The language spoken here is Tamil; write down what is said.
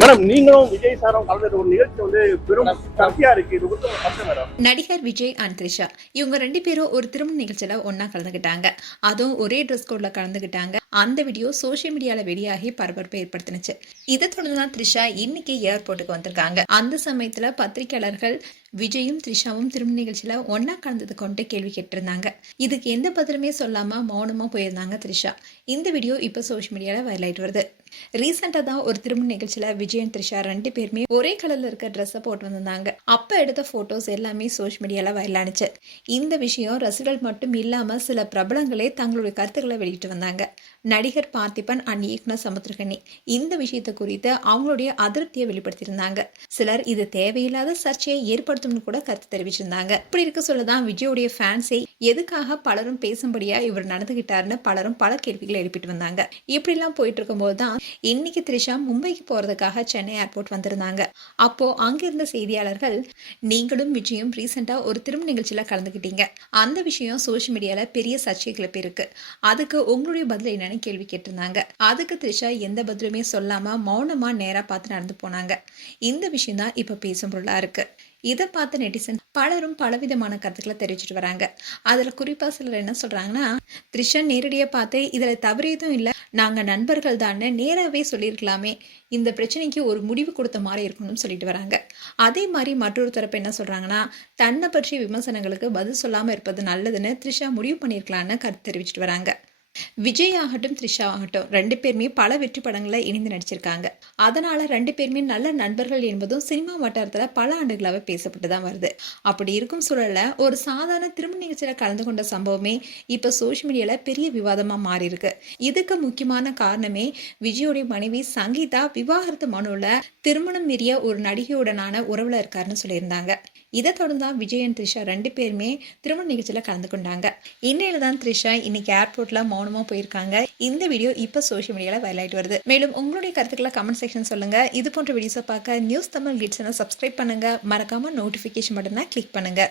மேடம் நீங்களும் விஜய் சாரும் கலந்து ஒரு நிகழ்ச்சி வந்து பெரும் சர்ச்சையா இருக்கு. இது குறித்து கருத்து மேடம். நடிகர் விஜய் அண்ட் த்ரிஷா இவங்க 2 பேரும் ஒரு திருமண நிகழ்ச்சியில ஒன்னா கலந்துக்கிட்டாங்க. அதுவும் ஒரே ட்ரெஸ் கோட்ல கலந்துக்கிட்டாங்க. அந்த வீடியோ சோசியல் மீடியால வெளியாகி பரபரப்பை ஏற்படுத்தினுச்சு. இதை தொடர்ந்து தான் த்ரிஷா இன்னைக்கு ஏர்போர்ட்டுக்கு வந்திருக்காங்க. அந்த சமயத்துல பத்திரிகையாளர்கள் விஜயும் த்ரிஷாவும் திருமண நிகழ்ச்சியில ஒன்னா கலந்தது கொண்டு கேள்வி கேட்டிருந்தாங்க. இதுக்கு எந்த பதிலுமே சொல்லாம மௌனமா போயிருந்தாங்க த்ரிஷா. இந்த வீடியோ இப்ப சோசியல் மீடியால வைரல் ஆயிட்டு வருது. ரீசெண்டா தான் ஒரு திருமண நிகழ்ச்சியில விஜய் அண்ட் த்ரிஷா 2 பேருமே ஒரே கலர்ல இருக்க ட்ரெஸ்ஸை போட்டு வந்திருந்தாங்க. அப்ப எடுத்த போட்டோஸ் எல்லாமே சோசியல் மீடியால வைரல் ஆனிச்சு. இந்த விஷயம் ரசிகர்கள் மட்டும் இல்லாம சில பிரபலங்களே தங்களுடைய கருத்துக்களை வெளியிட்டு வந்தாங்க. நடிகர் பார்த்திபன் அண்ட் இயக்குனர் சமுத்திரகனி இந்த விஷயத்தை குறித்து அவங்களுடைய அதிருப்தியை வெளிப்படுத்தியிருந்தாங்க. சிலர் இது தேவையில்லாத சர்ச்சையை ஏற்படுத்தும்னு கூட கருத்து தெரிவிச்சிருந்தாங்க. இப்படி இருக்க சொல்லதான் விஜயோடைய ஃபேன்ஸை எதுக்காக பலரும் பேசும்படியா இவர் நடந்துகிட்டாருன்னு பலரும் பல கேள்விகளை எழுப்பிட்டு வந்தாங்க. இப்படி எல்லாம் போயிட்டு இருக்கும் போதுதான் இன்னைக்கு த்ரிஷா மும்பைக்கு போறதுக்காக சென்னை ஏர்போர்ட் வந்திருந்தாங்க. அப்போ அங்கிருந்த செய்தியாளர்கள், நீங்களும் விஜயும் ரீசெண்டா ஒரு திருமண நிகழ்ச்சியில கலந்துக்கிட்டீங்க, அந்த விஷயம் சோசியல் மீடியால பெரிய சர்ச்சை கிளப்பி இருக்கு, அதுக்கு உங்களுடைய பதில் என்னன்னு கேள்வி கேட்டிருந்தாங்க. அதுக்கு த்ரிஷா எந்த பதிலுமே சொல்லாம மௌனமா நேரா பார்த்து நடந்து போனாங்க. இந்த விஷயம் தான் இப்ப பேசும் பொருளா இருக்கு. இதை பார்த்த நெட்டிசன் பலரும் பலவிதமான கருத்துக்களை தெரிவிச்சிட்டு வராங்க. அதுல குறிப்பா சிலர் என்ன சொல்றாங்கன்னா, த்ரிஷா நேரடியா பார்த்து இதுல தவறு எதுவும் இல்ல, நாங்க நண்பர்கள் தான் நேராவே சொல்லியிருக்கலாமே, இந்த பிரச்சனைக்கு ஒரு முடிவு கொடுத்த மாதிரி இருக்கணும்னு சொல்லிட்டு வராங்க. அதே மாதிரி மற்றொரு தரப்பு என்ன சொல்றாங்கன்னா, தன்னை பற்றிய விமர்சனங்களுக்கு பதில் சொல்லாம இருப்பது நல்லதுன்னு த்ரிஷா முடிவு பண்ணியிருக்கலான்னு கருத்து தெரிவிச்சிட்டு வராங்க. விஜய் ஆகட்டும் த்ரிஷா ஆகட்டும் 2 பேருமே பல வெற்றி படங்களை இணைந்து நடிச்சிருக்காங்க. அதனால 2 பேருமே நல்ல நண்பர்கள் என்பதும் சினிமா வட்டாரத்துல பல ஆண்டுகளாக பேசப்பட்டு தான் வருது. அப்படி இருக்கும் சூழல்ல ஒரு சாதாரண திருமண நிகழ்ச்சியில கலந்து கொண்ட சம்பவமே இப்ப சோசியல் மீடியால பெரிய விவாதமா மாறி இருக்கு. இதுக்கு முக்கியமான காரணமே விஜயோடைய மனைவி சங்கீதா விவாகரத்து மனுல திருமணம் மீறிய ஒரு நடிகையுடனான உறவுல இருக்காருன்னு சொல்லியிருந்தாங்க. இதை தொடர்ந்து விஜய் அண்ட் த்ரிஷா 2 பேருமே திருமண நிகழ்ச்சியில கலந்து கொண்டாங்க. இன்னையில தான் த்ரிஷா இன்னைக்கு ஏர்போர்ட்ல மௌனமா போயிருக்காங்க. இந்த வீடியோ இப்ப சோசியல் மீடியால வைரல் ஆயிட்டு வருது. மேலும் உங்களுடைய கருத்துக்களை கமெண்ட் செக்ஷன் சொல்லுங்க. இது போன்ற வீடியோஸை பார்க்க நியூஸ் தமிழ் கிட்ஸ் சப்ஸ்கிரைப் பண்ணுங்க. மறக்காம நோட்டிபிகேஷன் பட்டனை கிளிக் பண்ணுங்க.